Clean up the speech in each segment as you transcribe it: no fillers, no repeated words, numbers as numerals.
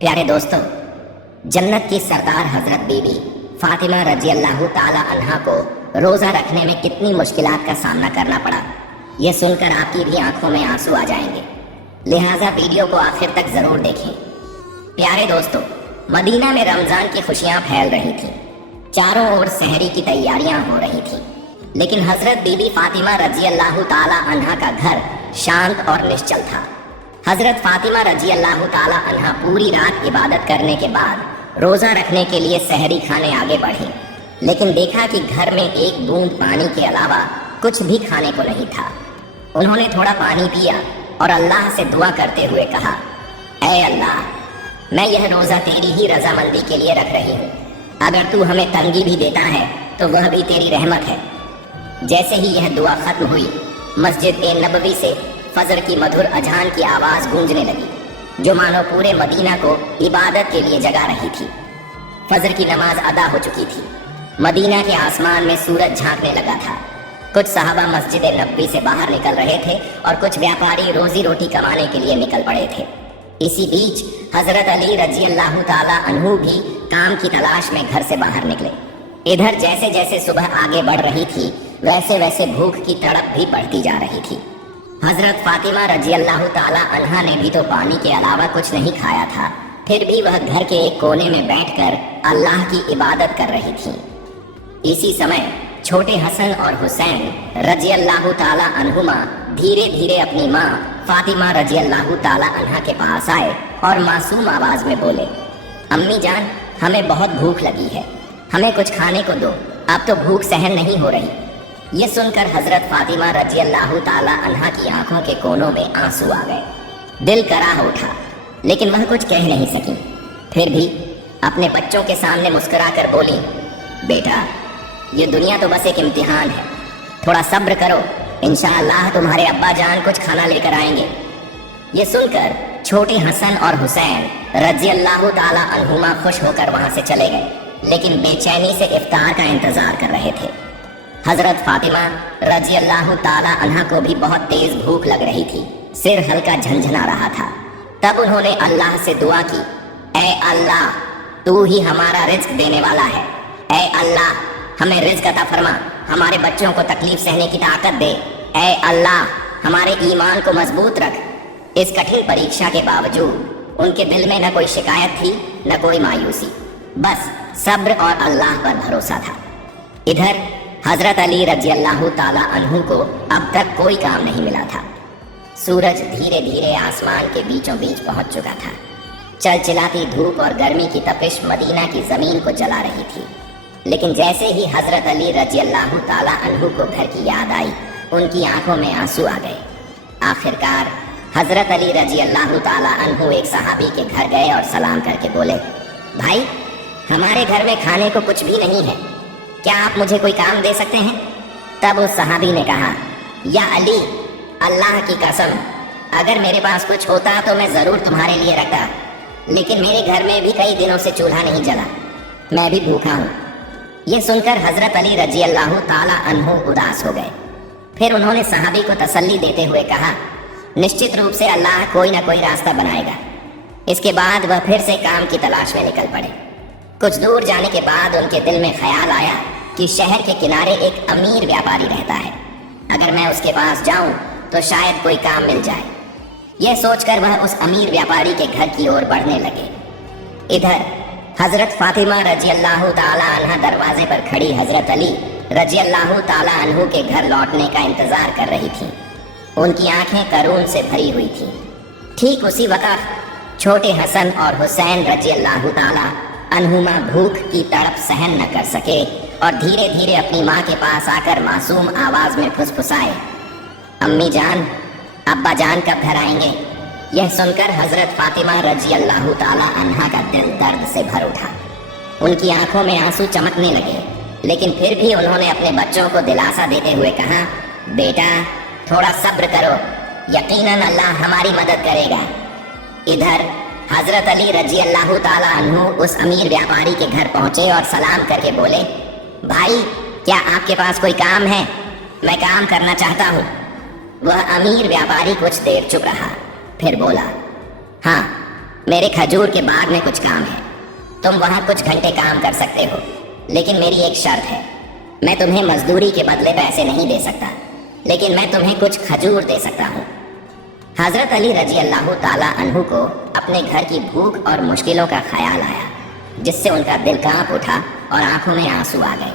प्यारे दोस्तों, जन्नत की सरदार हजरत बीबी फातिमा रजी अल्लाह ताला अन्हा को रोज़ा रखने में कितनी मुश्किलात का सामना करना पड़ा, ये सुनकर आपकी भी आंखों में आंसू आ जाएंगे। लिहाजा वीडियो को आखिर तक ज़रूर देखें। प्यारे दोस्तों, मदीना में रमज़ान की खुशियाँ फैल रही थीं, चारों ओर सहरी की तैयारियाँ हो रही थीं, लेकिन हजरत बीबी फातिमा रजी अल्लाह ताला अन्हा का घर शांत और निश्चल था। हजरत फातिमा रजी अल्लाह ताला अन्हा पूरी रात इबादत करने के बाद रोज़ा रखने के लिए सहरी खाने आगे बढ़ी, लेकिन देखा कि घर में एक बूंद पानी के अलावा कुछ भी खाने को नहीं था। उन्होंने थोड़ा पानी पिया और अल्लाह से दुआ करते हुए कहा, ऐ अल्लाह, मैं यह रोज़ा तेरी ही रजामंदी के लिए रख रही हूँ। अगर तू हमें तंगी भी देता है तो वह भी तेरी रहमत है। जैसे ही यह दुआ खत्म हुई, मस्जिद ए नबवी से फजर की मधुर अजान की आवाज़ गूंजने लगी, जो मानो पूरे मदीना को इबादत के लिए जगा रही थी। फजर की नमाज अदा हो चुकी थी। मदीना के आसमान में सूरज झांकने लगा था। कुछ सहाबा मस्जिद ए नबवी से बाहर निकल रहे थे और कुछ व्यापारी रोजी रोटी कमाने के लिए निकल पड़े थे। इसी बीच हजरत अली रजी अल्लाह ताला अन्हु भी काम की तलाश में घर से बाहर निकले। इधर जैसे जैसे सुबह आगे बढ़ रही थी, वैसे वैसे भूख की तड़प भी बढ़ती जा रही थी। हजरत फातिमा रजी अल्लाह ताला अन्हा ने भी तो पानी के अलावा कुछ नहीं खाया था, फिर भी वह घर के एक कोने में बैठकर अल्लाह की इबादत कर रही थी। इसी समय छोटे हसन और हुसैन रजी अल्लाह ताला अन्हुमा धीरे धीरे अपनी माँ फातिमा रजी अल्लाह ताला अन्हा के पास आए और मासूम आवाज में बोले, अम्मी जान, हमें बहुत भूख लगी है, हमें कुछ खाने को दो, अब तो भूख सहन नहीं हो रही। ये सुनकर हजरत फातिमा रजी अल्लाह ताला अन्हा की आंखों के कोनों में आंसू आ गए। दिल कराह उठा, लेकिन वह कुछ कह नहीं सकी। फिर भी अपने बच्चों के सामने मुस्कुराकर बोली, बेटा, ये दुनिया तो बस एक इम्तिहान है, थोड़ा सब्र करो, इंशाअल्लाह तुम्हारे अब्बा जान कुछ खाना लेकर आएंगे। ये सुनकर छोटे हसन और हुसैन रजी अल्लाह ताला अन्हुमा खुश होकर वहां से चले गए, लेकिन बेचैनी से इफ्तार का इंतजार कर रहे थे। हजरत फातिमा रजी अल्लाह ताला अन्हा को भी बहुत तेज भूख लग रही थी, सिर हल्का झंझना रहा था। तब उन्होंने अल्लाह से दुआ की, ऐ अल्लाह, तू ही हमारा रिज्क देने वाला है। ऐ अल्लाह, हमें रिज्क अता फरमा, हमारे बच्चों को तकलीफ सहने की ताकत दे। ऐ अल्लाह, हमारे ईमान को मजबूत रख। इस कठिन परीक्षा के बावजूद उनके दिल में न कोई शिकायत थी, न कोई मायूसी, बस सब्र और अल्लाह पर भरोसा था। इधर हजरत अली रजी अल्लाह ताला अन्हु को अब तक कोई काम नहीं मिला था। सूरज धीरे धीरे आसमान के बीचों बीच पहुंच चुका था। चलचिलाती धूप और गर्मी की तपिश मदीना की जमीन को जला रही थी, लेकिन जैसे ही हजरत अली रजी अल्लाह ताला अन्हु को घर की याद आई, उनकी आंखों में आंसू आ गए। आखिरकार हजरत अली रजी अल्लाह ताला अन्हु एक सहाबी के घर गए और सलाम करके बोले, भाई, हमारे घर में खाने को कुछ भी नहीं है, क्या आप मुझे कोई काम दे सकते हैं? तब उस सहाबी ने कहा, या अली, अल्लाह की कसम, अगर मेरे पास कुछ होता तो मैं ज़रूर तुम्हारे लिए रखता, लेकिन मेरे घर में भी कई दिनों से चूल्हा नहीं जला, मैं भी भूखा हूँ। ये सुनकर हजरत अली रजी अल्लाह ताला अन्हु उदास हो गए। फिर उन्होंने सहाबी को तसल्ली देते हुए कहा, निश्चित रूप से अल्लाह कोई ना कोई रास्ता बनाएगा। इसके बाद वह फिर से काम की तलाश में निकल पड़े। कुछ दूर जाने के बाद उनके दिल में ख्याल आया कि शहर के किनारे एक अमीर व्यापारी रहता है, अगर मैं उसके पास जाऊं तो शायद कोई काम मिल जाए। यह सोचकर वह उस अमीर व्यापारी के घर की ओर बढ़ने लगे। इधर हजरत फातिमा रजी अल्लाह ताला अन्हा दरवाजे पर खड़ी हजरत अली रजी अल्लाह ताला अन्हु के घर लौटने का इंतजार कर रही थी। उनकी आंखें करूण से भरी हुई थी। ठीक उसी वक्त छोटे हसन और हुसैन रजी अल्लाह ताला अन्हुमा भूख की तड़प सहन न कर सके और धीरे धीरे अपनी माँ के पास आकर मासूम आवाज में फुसफुसाए, अम्मी जान, अब्बा जान कब घर आएंगे? यह सुनकर हजरत फातिमा रजी अल्लाह ताला अन्हा का दिल दर्द से भर उठा। उनकी आंखों में आंसू चमकने लगे, लेकिन फिर भी उन्होंने अपने बच्चों को दिलासा देते हुए कहा, बेटा, थोड़ा सब्र करो, यकीनन अल्लाह हमारी मदद करेगा। इधर हजरत अली रजी अल्लाह ताला अन्हु उस अमीर व्यापारी के घर पहुंचे और सलाम करके बोले, भाई, क्या आपके पास कोई काम है? मैं काम करना चाहता हूँ। वह अमीर व्यापारी कुछ देर चुप रहा, फिर बोला, हाँ, मेरे खजूर के बाग में कुछ काम है, तुम वहाँ कुछ घंटे काम कर सकते हो, लेकिन मेरी एक शर्त है। मैं तुम्हें मजदूरी के बदले पैसे नहीं दे सकता, लेकिन मैं तुम्हें कुछ खजूर दे सकता हूँ। हजरत अली रजी अल्लाह ताला अन्हु को अपने घर की भूख और मुश्किलों का ख्याल आया, जिससे उनका दिल कांप उठा और आंखों में आंसू आ गए।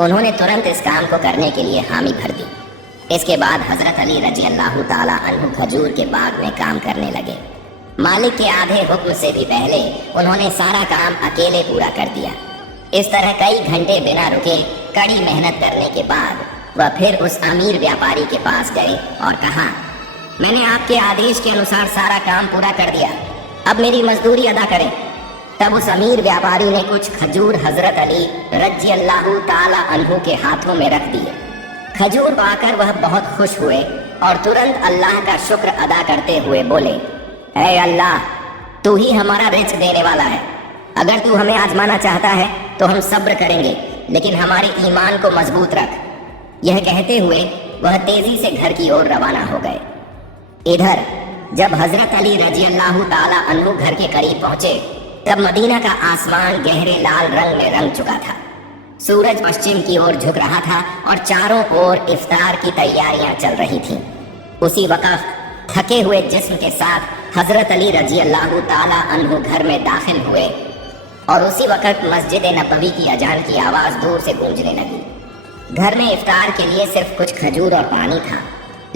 उन्होंने तुरंत इस काम को करने के लिए हामी भर दी। इसके बाद हजरत अली रजी अल्लाह ताला अन्हु खजूर के बाग में काम करने लगे। मालिक के आधे हुक्म से भी पहले उन्होंने सारा काम अकेले पूरा कर दिया। इस तरह कई घंटे बिना रुके कड़ी मेहनत करने के बाद वह फिर उस अमीर व्यापारी के पास गए और कहा, मैंने आपके आदेश के अनुसार सारा काम पूरा कर दिया, अब मेरी मजदूरी अदा करें। तब उस अमीर व्यापारी ने कुछ खजूर हजरत अली रजी अल्लाह ताला अन्हु के हाथों में रख दिए। खजूर पाकर वह बहुत खुश हुए और तुरंत अल्लाह का शुक्र अदा करते हुए बोले, ऐ अल्लाह, तू ही हमारा रिज़्क देने वाला है। अगर तू हमें आजमाना चाहता है तो हम सब्र करेंगे, लेकिन हमारे ईमान को मजबूत रख। यह कहते हुए वह तेजी से घर की ओर रवाना हो गए। इधर जब हजरत अली रजी अल्लाह ताला अन्हु घर के करीब पहुंचे, तब मदीना का आसमान गहरे लाल रंग में रंग चुका था। सूरज पश्चिम की ओर झुक रहा था और चारों ओर इफ्तार की तैयारियां चल रही थीं। उसी वक्त थके हुए जिस्म के साथ हजरत अली रजी अल्लाह ताला अन्हु घर में दाखिल हुए और उसी वक्त मस्जिद नबवी की अजान की आवाज दूर से गूंजने लगी। घर में इफ्तार के लिए सिर्फ कुछ खजूर और पानी था,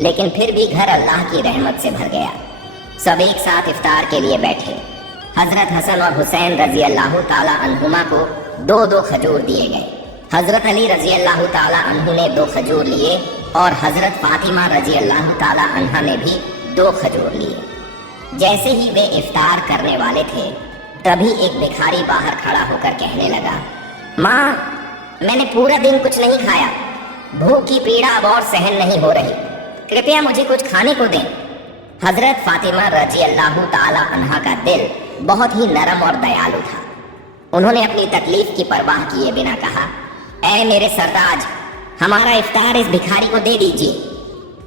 लेकिन फिर भी घर अल्लाह की रहमत से भर गया। सब एक साथ इफ्तार के लिए बैठे। हजरत हसन और हुसैन रजी अल्लाह ताला अन्हुमा को दो दो खजूर दिए गए। हजरत अली रजी अल्लाह ताला अन्हु ने 2 खजूर लिए और हजरत फातिमा रजी अल्लाह ताला अन्हा ने भी 2 खजूर लिए। जैसे ही वे इफ्तार करने वाले थे, तभी एक भिखारी बाहर खड़ा होकर कहने लगा, माँ, मैंने पूरा दिन कुछ नहीं खाया, भूख की पीड़ा अब और सहन नहीं हो रही, कृपया मुझे कुछ खाने को दें। हजरत फातिमा रजी अल्लाह ताला अन्हा का दिल बहुत ही नरम और दयालु था। उन्होंने अपनी तकलीफ की परवाह किए बिना कहा, ऐ मेरे सरताज, हमारा इफ्तार इस भिखारी को दे दीजिए।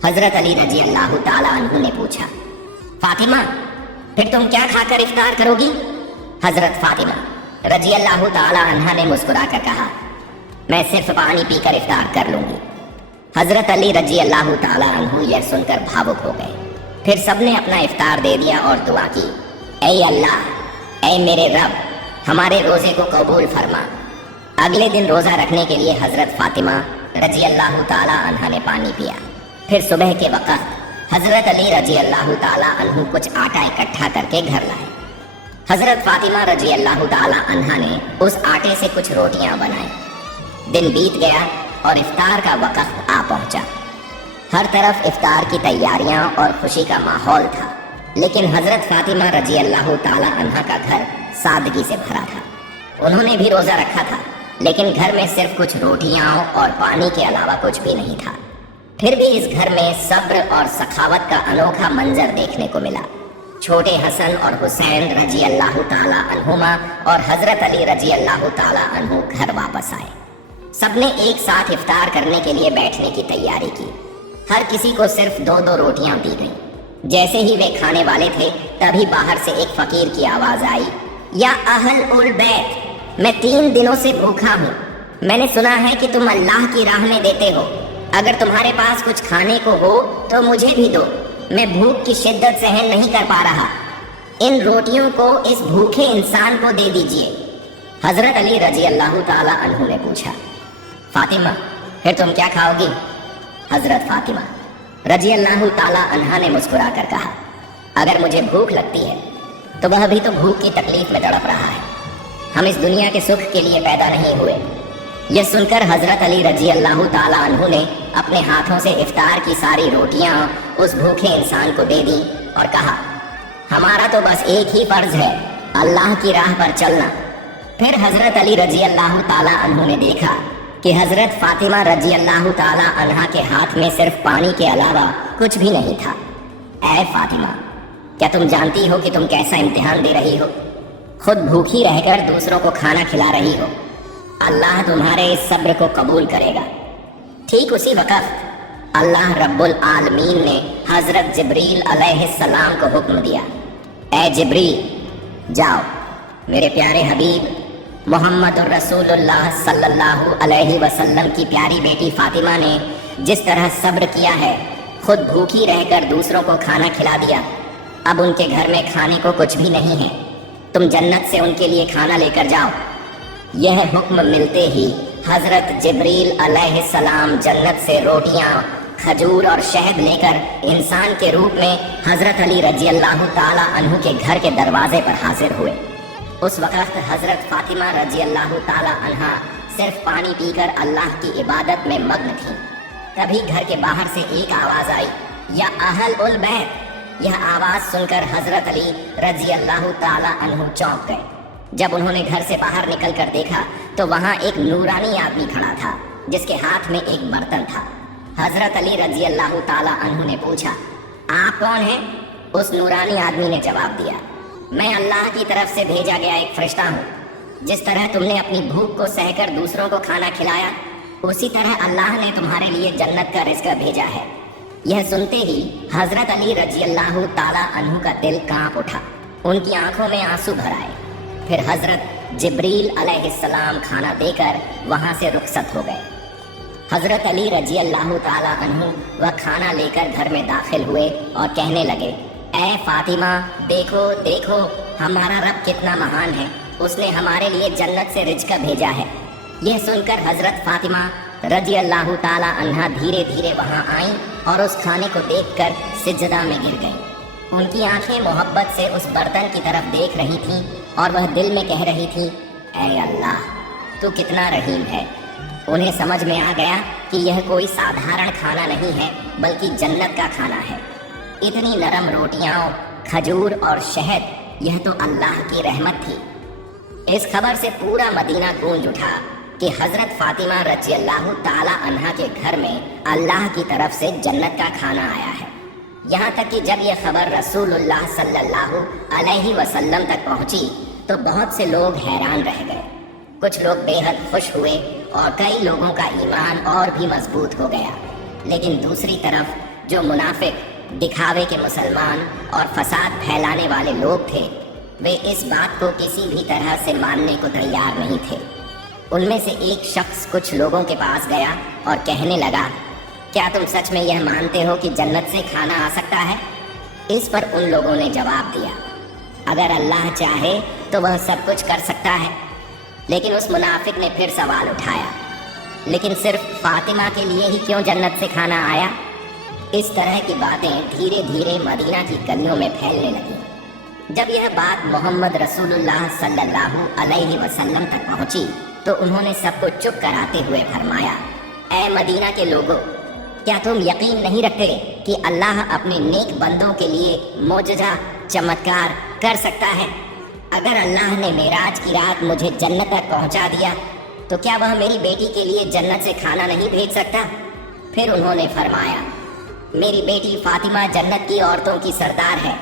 हजरत अली रजी अल्लाह ताला अन्हु ने पूछा, फातिमा, फिर तुम क्या खाकर इफ्तार करोगी? हजरत फातिमा रजी अल्लाह ताला अन्हा ने मुस्कुराकर कहा, मैं सिर्फ पानी पीकर इफ्तार कर लूंगी। हजरत अली रजी अल्लाह ताला अन्हु यह सुनकर भावुक हो गए। फिर सबने अपना इफ्तार दे दिया और दुआ की, ऐ अल्लाह, ऐ मेरे रब, हमारे रोजे को कबूल फरमा। अगले दिन रोजा रखने के लिए हजरत फातिमा रजी अल्लाह ताला अन्हा ने पानी पिया। फिर सुबह के वक्त हजरत अली रजी अल्लाह ताला अन्हु कुछ आटा इकट्ठा करके घर लाए। हजरत फातिमा रजी अल्लाह ताला अन्हा ने उस आटे से कुछ रोटियां बनाई। दिन बीत गया और इफ्तार का वक्त आ पहुंचा। हर तरफ इफ्तार की तैयारियां और खुशी का माहौल था, लेकिन हजरत फातिमा रजी अल्लाह ताला अन्हा का घर सादगी से भरा था। उन्होंने भी रोजा रखा था, लेकिन घर में सिर्फ कुछ रोटियां और पानी के अलावा कुछ भी नहीं था। फिर भी इस घर में सब्र और सखावत का अनोखा मंजर देखने को मिला। छोटे हसन और हुसैन रजी अल्लाह ताला अन्हुमा और हजरत अली रजी अल्लाह ताला अन्हु घर वापस आए। सबने एक साथ इफ्तार करने के लिए बैठने की तैयारी की। हर किसी को सिर्फ 2-2 रोटियां दी गईं। जैसे ही वे खाने वाले थे, तभी बाहर से एक फकीर की आवाज आई, या अहल उल बैत, मैं 3 दिनों से भूखा हूँ। मैंने सुना है कि तुम अल्लाह की राह में देते हो। अगर तुम्हारे पास कुछ खाने को हो तो मुझे भी दो, मैं भूख की शिद्दत सहन नहीं कर पा रहा। इन रोटियों को इस भूखे इंसान को दे दीजिए। हजरत अली रजी अल्लाह ताला अन्हु ने पूछा, फातिमा, फिर तुम क्या खाओगी? हजरत फातिमा रजी अल्लाह ताला अन्हा ने मुस्कुराकर कहा, अगर मुझे भूख लगती है तो वह भी तो भूख की तकलीफ में तड़प रहा है। हम इस दुनिया के सुख के लिए पैदा नहीं हुए। यह सुनकर हजरत अली रजी अल्लाह ताला अन्हु ने अपने हाथों से इफ्तार की सारी रोटियां उस भूखे इंसान को दे दी और कहा, हमारा तो बस एक ही फर्ज है, अल्लाह की राह पर चलना। फिर हजरत अली रजी अल्लाह ताला अन्हु ने देखा कि हजरत फातिमा रजी अल्लाह ताला अन्हा के हाथ में सिर्फ पानी के अलावा कुछ भी नहीं था। ऐ फातिमा, क्या तुम जानती हो कि तुम कैसा इम्तिहान दे रही हो? खुद भूखी रहकर दूसरों को खाना खिला रही हो। अल्लाह तुम्हारे इस सब्र को कबूल करेगा। ठीक उसी वक्त अल्लाह रब्बुल आलमीन ने हजरत जिब्रील अलैहिस्सलाम को हुक्म दिया, ऐ जिब्रील, जाओ। मेरे प्यारे हबीब मोहम्मद रसूलुल्लाह सल्लल्लाहु अलैहि वसल्लम की प्यारी बेटी फातिमा ने जिस तरह सब्र किया है, खुद भूखी रहकर दूसरों को खाना खिला दिया, अब उनके घर में खाने को कुछ भी नहीं है। तुम जन्नत से उनके लिए खाना लेकर जाओ। यह हुक्म मिलते ही हजरत जिब्रील अलैहिस्सलाम जन्नत से रोटियां, खजूर और शहद लेकर इंसान के रूप में हजरत अली रजी अल्लाह ताला अन्हु के घर के दरवाजे पर हाजिर हुए। उस वक़्त हजरत फातिमा रजी अल्लाह ताला अन्हा सिर्फ पानी पीकर अल्लाह की इबादत में मग्न थी। तभी घर के बाहर से एक आवाज आई, या अहल उल बैत। यह आवाज सुनकर हजरत अली रजी अल्लाह ताला अन्हु चौंक गए। जब उन्होंने घर से बाहर निकलकर देखा तो वहां एक नूरानी आदमी खड़ा था जिसके हाथ में एक बर्तन था। हजरत अली रजी अल्लाह ताला अन्हु ने पूछा, आप कौन हैं? उस नूरानी आदमी ने जवाब दिया, मैं अल्लाह की तरफ से भेजा गया एक फरिश्ता हूँ। जिस तरह तुमने अपनी भूख को सहकर दूसरों को खाना खिलाया, उसी तरह अल्लाह ने तुम्हारे लिए जन्नत का रिज़्क भेजा है। यह सुनते ही हजरत अली रजी अल्लाह ताला अन्हु का दिल कांप उठा, उनकी आंखों में आंसू भर आए। फिर हजरत जिब्रील अलैहिस्सलाम खाना देकर वहां से रुखसत हो गए। हजरत अली रजी अल्लाह ताला अन्हु वह खाना लेकर घर में दाखिल हुए और कहने लगे, ऐ फातिमा, देखो देखो हमारा रब कितना महान है, उसने हमारे लिए जन्नत से रिज़्क भेजा है। यह सुनकर हजरत फातिमा रजी अल्लाह ताला अन्हा धीरे धीरे वहां आई और उस खाने को देखकर सिजदा में गिर गई। उनकी आंखें मोहब्बत से उस बर्तन की तरफ देख रही थीं और वह दिल में कह रही थी, ऐ अल्लाह, तू कितना रहीम है। उन्हें समझ में आ गया कि यह कोई साधारण खाना नहीं है बल्कि जन्नत का खाना है। इतनी नरम रोटियां, खजूर और शहद, यह तो अल्लाह की रहमत थी। इस खबर से पूरा मदीना गूंज उठा कि हजरत फातिमा रजी अल्लाह ताला अन्हा के घर में अल्लाह की तरफ से जन्नत का खाना आया है। यहाँ तक कि जब यह खबर रसूलुल्लाह सल्लल्लाहु अलैहि वसल्लम तक पहुँची तो बहुत से लोग हैरान रह गए। कुछ लोग बेहद खुश हुए और कई लोगों का ईमान और भी मजबूत हो गया। लेकिन दूसरी तरफ जो मुनाफिक, दिखावे के मुसलमान और फसाद फैलाने वाले लोग थे, वे इस बात को किसी भी तरह से मानने को तैयार नहीं थे। उनमें से एक शख्स कुछ लोगों के पास गया और कहने लगा, क्या तुम सच में यह मानते हो कि जन्नत से खाना आ सकता है? इस पर उन लोगों ने जवाब दिया, अगर अल्लाह चाहे तो वह सब कुछ कर सकता है। लेकिन उस मुनाफिक ने फिर सवाल उठाया, लेकिन सिर्फ फातिमा के लिए ही क्यों जन्नत से खाना आया? इस तरह की बातें धीरे धीरे मदीना की गलियों में फैलने लगी। जब यह बात मोहम्मद रसूलुल्लाह सल्लल्लाहु अलैहि वसल्लम तक पहुंची तो उन्होंने सबको चुप कराते हुए फरमाया, ऐ मदीना के लोगों, क्या तुम यकीन नहीं रखते कि अल्लाह अपने नेक बंदों के लिए मोजज़ा, चमत्कार कर सकता है? अगर अल्लाह ने मेराज की रात मुझे जन्नत तक पहुंचा दिया तो क्या वह मेरी बेटी के लिए जन्नत से खाना नहीं भेज सकता? फिर उन्होंने फरमाया, मेरी बेटी फातिमा जन्नत की औरतों की सरदार है।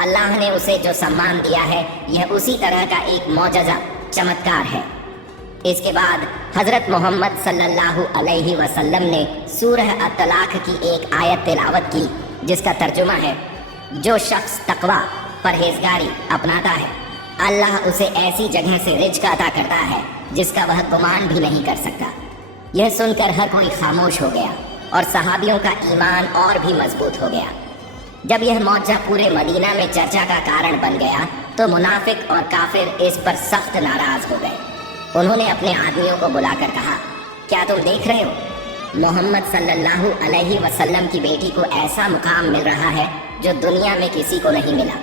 अल्लाह ने उसे जो सम्मान दिया है यह उसी तरह का एक मौजज़ा, चमत्कार है। इसके बाद हजरत मोहम्मद सल्लल्लाहु अलैहि वसल्लम ने सूरह अत-तलाक की एक आयत तिलावत की जिसका तर्जुमा है, जो शख्स तकवा, परहेजगारी अपनाता है, अल्लाह उसे ऐसी जगह से रिज़्क अता करता है जिसका वह गुमान भी नहीं कर सकता। यह सुनकर हर कोई खामोश हो गया और सहाबियों का ईमान और भी मजबूत हो गया। जब यह मौजज़ा पूरे मदीना में चर्चा का कारण बन गया तो मुनाफिक और काफिर इस पर सख्त नाराज हो गए। उन्होंने अपने आदमियों को बुलाकर कहा, क्या तुम देख रहे हो, मोहम्मद सल्लल्लाहु अलैहि वसल्लम की बेटी को ऐसा मुकाम मिल रहा है जो दुनिया में किसी को नहीं मिला।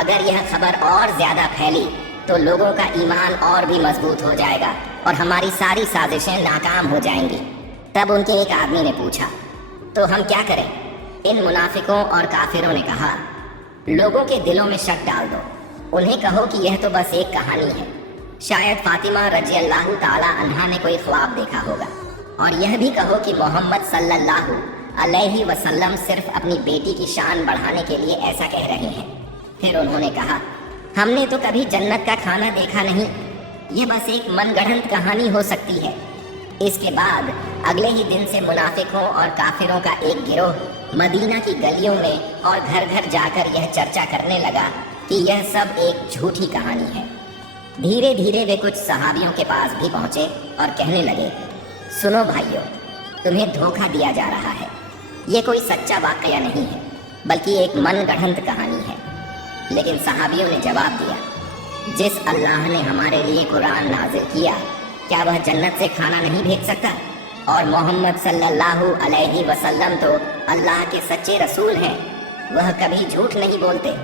अगर यह खबर और ज्यादा फैली तो लोगों का ईमान और भी मजबूत हो जाएगा और हमारी सारी साजिशें नाकाम हो जाएंगी। तब उनके एक आदमी ने पूछा, तो हम क्या करें? इन मुनाफिकों और काफिरों ने कहा, लोगों के दिलों में शक डाल दो, उन्हें कहो कि यह तो बस एक कहानी है। शायद फातिमा रजी अल्लाह ताला अन्हा ने कोई ख्वाब देखा होगा। और यह भी कहो कि मोहम्मद सल्लल्लाहु अलैहि वसल्लम सिर्फ अपनी बेटी की शान बढ़ाने के लिए ऐसा कह रहे हैं। फिर उन्होंने कहा, हमने तो कभी जन्नत का खाना देखा नहीं, ये बस एक मनगढ़ंत कहानी हो सकती है। इसके बाद अगले ही दिन से मुनाफिकों और काफिरों का एक गिरोह मदीना की गलियों में और घर घर जाकर यह चर्चा करने लगा कि यह सब एक झूठी कहानी है। धीरे धीरे वे कुछ सहाबियों के पास भी पहुंचे और कहने लगे, सुनो भाइयों, तुम्हें धोखा दिया जा रहा है। ये कोई सच्चा वाकया नहीं है, बल्कि एक मनगढ़ंत कहानी है। लेकिन सहाबियों ने जवाब दिया, जिस अल्लाह ने हमारे लिए कुरान नाजिल किया, क्या वह जन्नत से खाना नहीं भेज सकता? और मोहम्मद सल्लल्लाहु अलैहि वसल्लम तो अल्लाह के सच्चे रसूल हैं, वह कभी झूठ नहीं बोलते।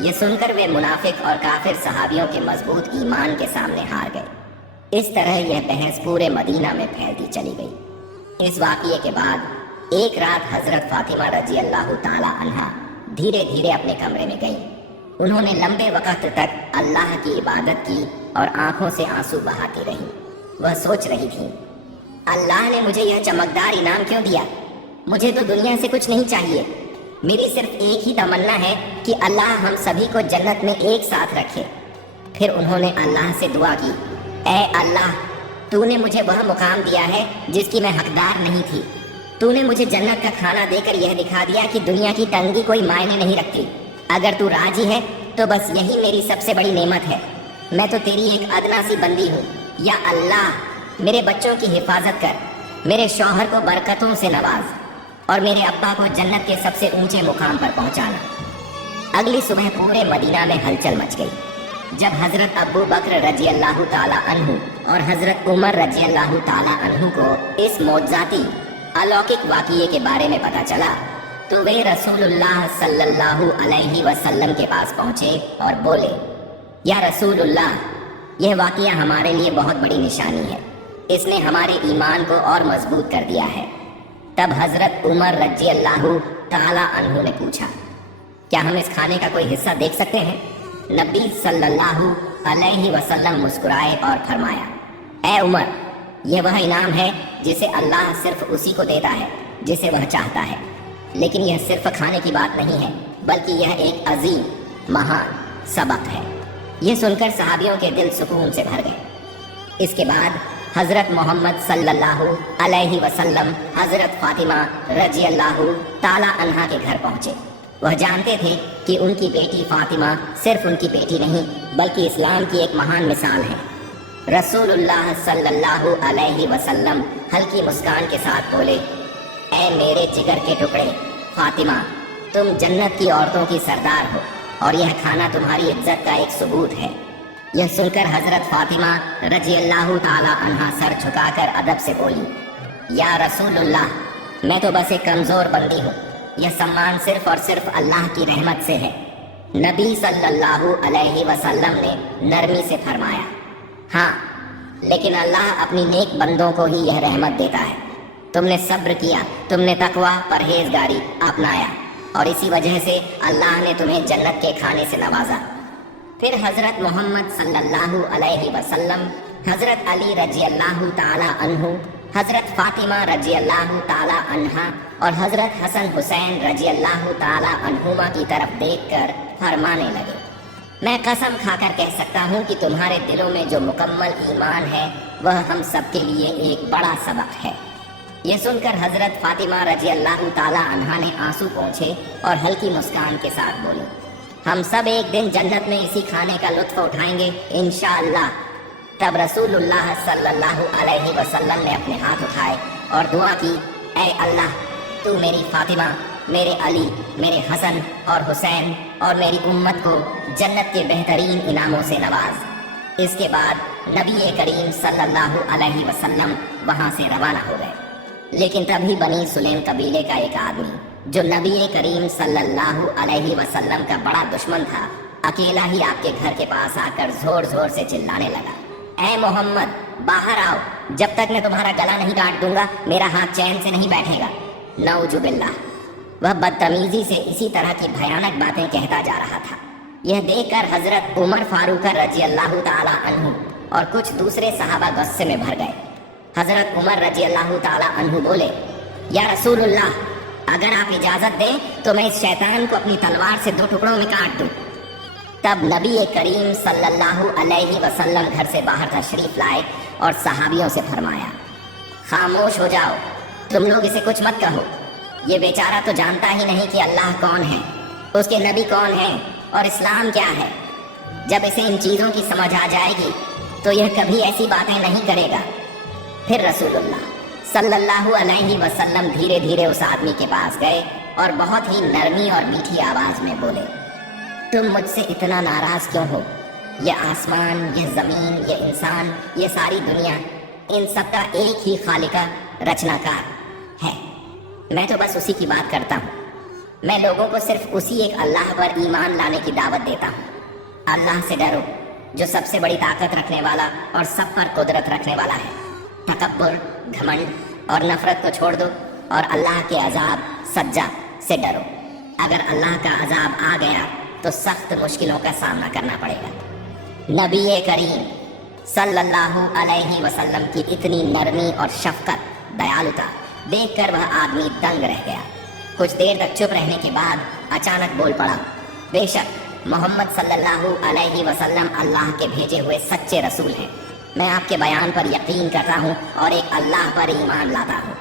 ये सुनकर वे मुनाफिक और काफिर सहाबियों के मजबूत ईमान के सामने हार गए। इस तरह यह बहस पूरे मदीना में फैलती चली गई। इस वाक़ये के बाद एक रात हजरत फातिमा रजी अल्लाह ताला अन्हा धीरे धीरे अपने कमरे में गई। उन्होंने लंबे वक्त तक अल्लाह की इबादत की और आंखों से आंसू बहाती रही। वह सोच रही थी, अल्लाह ने मुझे यह चमकदार इनाम क्यों दिया? मुझे तो दुनिया से कुछ नहीं चाहिए। मेरी सिर्फ एक ही तमन्ना है कि अल्लाह हम सभी को जन्नत में एक साथ रखे। फिर उन्होंने अल्लाह से दुआ की, ऐ अल्लाह, तूने मुझे वह मुकाम दिया है जिसकी मैं हकदार नहीं थी। तूने मुझे जन्नत का खाना देकर यह दिखा दिया कि दुनिया की तंगी कोई मायने नहीं रखती। अगर तू राजी है तो बस यही मेरी सबसे बड़ी नेमत है। मैं तो तेरी एक अदना सी बंदी हूँ। या अल्लाह, मेरे बच्चों की हिफाजत कर, मेरे शौहर को बरकतों से नवाज और मेरे अब्बा को जन्नत के सबसे ऊंचे मुकाम पर पहुंचाना। अगली सुबह पूरे मदीना में हलचल मच गई। जब हजरत अबू बकर रजी अल्लाह ताला अन्हु और हजरत उमर रजी अल्लाह ताला अन्हु को इस मौजज़ाती अलौकिक वाक़ये के बारे में पता चला, तो वे रसूलुल्लाह सल्लल्लाहु अलैहि वसल्लम के पास पहुंचे और बोले, या रसूलुल्लाह, यह वाक़या हमारे लिए बहुत बड़ी निशानी है। इसने हमारे ईमान को और मजबूत कर दिया है। तब हजरत उमर रजी अल्लाह ताला अन्हु ने पूछा, क्या हम इस खाने का कोई हिस्सा देख सकते हैं? नबी सल्लल्लाहु अलैहि वसल्लम मुस्कुराए और फरमाया, ऐ उमर, यह वह इनाम है जिसे अल्लाह सिर्फ उसी को देता है जिसे वह चाहता है। लेकिन यह सिर्फ खाने की बात नहीं है, बल्कि यह एक अजीम महान सबक है। यह सुनकर सहाबियों के दिल सुकून से भर गए। इसके बाद हजरत मोहम्मद सल्लल्लाहु अलैहि वसल्लम हजरत फातिमा रजी अल्लाह ताला अन्हा के घर पहुंचे। वह जानते थे कि उनकी बेटी फातिमा सिर्फ उनकी बेटी नहीं, बल्कि इस्लाम की एक महान मिसाल है। रसूलुल्लाह सल्लल्लाहु अलैहि वसल्लम हल्की मुस्कान के साथ बोले, ऐ मेरे जिगर के टुकड़े फातिमा, तुम जन्नत की औरतों की सरदार हो और यह खाना तुम्हारी इज्जत का एक सबूत है। यह सुनकर हजरत फातिमा रजी अल्लाह ताला अन्हा सर झुकाकर अदब से बोली, या रसूलुल्लाह, मैं तो बस एक कमजोर बंदी हूँ। यह सम्मान सिर्फ और सिर्फ अल्लाह की रहमत से है। नबी सल्लल्लाहु अलैहि वसल्लम ने नरमी से फरमाया, हाँ, लेकिन अल्लाह अपनी नेक बंदों को ही यह रहमत देता है। तुमने सब्र किया, तुमने तकवा परहेजगारी अपनाया और इसी वजह से अल्लाह ने तुम्हें जन्नत के खाने से नवाजा। फिर हजरत मोहम्मद सल्लल्लाहु अलैहि वसल्लम, हजरत अली रजी अल्लाह ताला अन्हु, हजरत फातिमा रजी अल्लाह ताला अन्हा और हजरत हसन हुसैन रजी अल्लाह ताला अन्हुमा की तरफ देखकर फरमाने लगे, मैं कसम खाकर कह सकता हूँ कि तुम्हारे दिलों में जो मुकम्मल ईमान है वह हम सब के लिए एक बड़ा सबक है। यह सुनकर हजरत फातिमा रजी अल्लाह ताला अन्हा ने आंसू पोंछे और हल्की मुस्कान के साथ बोली, हम सब एक दिन जन्नत में इसी खाने का लुत्फ उठाएंगे इंशाअल्लाह। तब रसूलुल्लाह सल्लल्लाहु अलैहि वसल्लम ने अपने हाथ उठाए और दुआ की, ऐ अल्लाह, तू मेरी फातिमा, मेरे अली, मेरे हसन और हुसैन और मेरी उम्मत को जन्नत के बेहतरीन इनामों से नवाज। इसके बाद नबी करीम सल्लल्लाहु अलैहि वसल्लम वहाँ से रवाना हो गए। लेकिन तभी बनी सुलेम कबीले का एक आदमी, जो नबी करीम सल्लल्लाहु अलैहि वसल्लम का बड़ा दुश्मन था, अकेला ही आपके घर के पास आकर जोर जोर से चिल्लाने लगा, ऐ मोहम्मद, बाहर आओ, जब तक मैं तुम्हारा गला नहीं काट दूंगा मेरा हाथ चैन से नहीं बैठेगा। नऊजुबिल्लाह। वह बदतमीजी से इसी तरह की भयानक बातें कहता जा रहा था। यह देखकर हजरत उमर फारूक रजी अल्लाह ताला अन्हु और कुछ दूसरे सहाबा गुस्से में भर गए। हजरत उमर रजी अल्लाह ताला अन्हु बोले, या रसूलुल्लाह, अगर आप इजाजत दें तो मैं इस शैतान को अपनी तलवार से 2 टुकड़ों में काट दूं। तब नबी करीम सल्लल्लाहु अलैहि वसल्लम घर से बाहर तशरीफ लाए और सहाबियों से फरमाया, खामोश हो जाओ, तुम लोग इसे कुछ मत कहो। ये बेचारा तो जानता ही नहीं कि अल्लाह कौन है, उसके नबी कौन हैं और इस्लाम क्या है। जब इसे इन चीज़ों की समझ आ जाएगी तो यह कभी ऐसी बातें नहीं करेगा। फिर रसूलुल्लाह सल्लल्लाहु अलैहि वसल्लम धीरे धीरे उस आदमी के पास गए और बहुत ही नरमी और मीठी आवाज में बोले, तुम मुझसे इतना नाराज क्यों हो? ये आसमान, ये जमीन, ये इंसान, ये सारी दुनिया, इन सब का एक ही खालिका रचनाकार है। मैं तो बस उसी की बात करता हूँ। मैं लोगों को सिर्फ उसी एक अल्लाह पर ईमान लाने की दावत देता हूँ। अल्लाह से डरो जो सबसे बड़ी ताकत रखने वाला और सब पर कुदरत रखने वाला है। तकब्बुर, घमंड और नफरत को छोड़ दो और अल्लाह के अजाब सज्जा से डरो। अगर अल्लाह का अजाब आ गया तो सख्त मुश्किलों का सामना करना पड़ेगा। नबी करीम सल्लल्लाहु अलैहि वसल्लम की इतनी नरमी और शफकत, दयालुता देखकर वह आदमी दंग रह गया। कुछ देर तक चुप रहने के बाद अचानक बोल पड़ा, बेशक मोहम्मद सल्लल्लाहु अलैहि वसल्लम अल्लाह के भेजे हुए सच्चे रसूल हैं। मैं आपके बयान पर यकीन करता हूँ और एक अल्लाह पर ईमान लाता हूँ।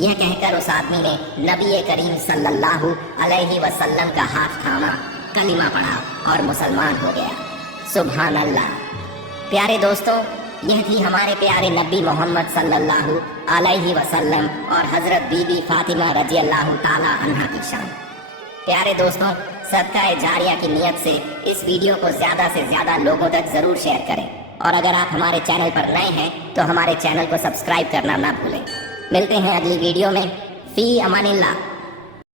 यह कहकर उस आदमी ने नबी करीम सल्लल्लाहु अलैहि वसल्लम का हाथ थामा, कलिमा पढ़ा और मुसलमान हो गया। सुभान अल्लाह। प्यारे दोस्तों, यह थी हमारे प्यारे नबी मोहम्मद सल्लल्लाहु अलैहि वसल्लम और हजरत बीबी फातिमा रजी अल्लाह ताला अन्हा की शान। प्यारे दोस्तों, सदका जारिया की नियत से इस वीडियो को ज़्यादा से ज़्यादा लोगों तक ज़रूर शेयर करें और अगर आप हमारे चैनल पर नए हैं तो हमारे चैनल को सब्सक्राइब करना ना भूलें। मिलते हैं अगली वीडियो में। फी अमानिल्लाह।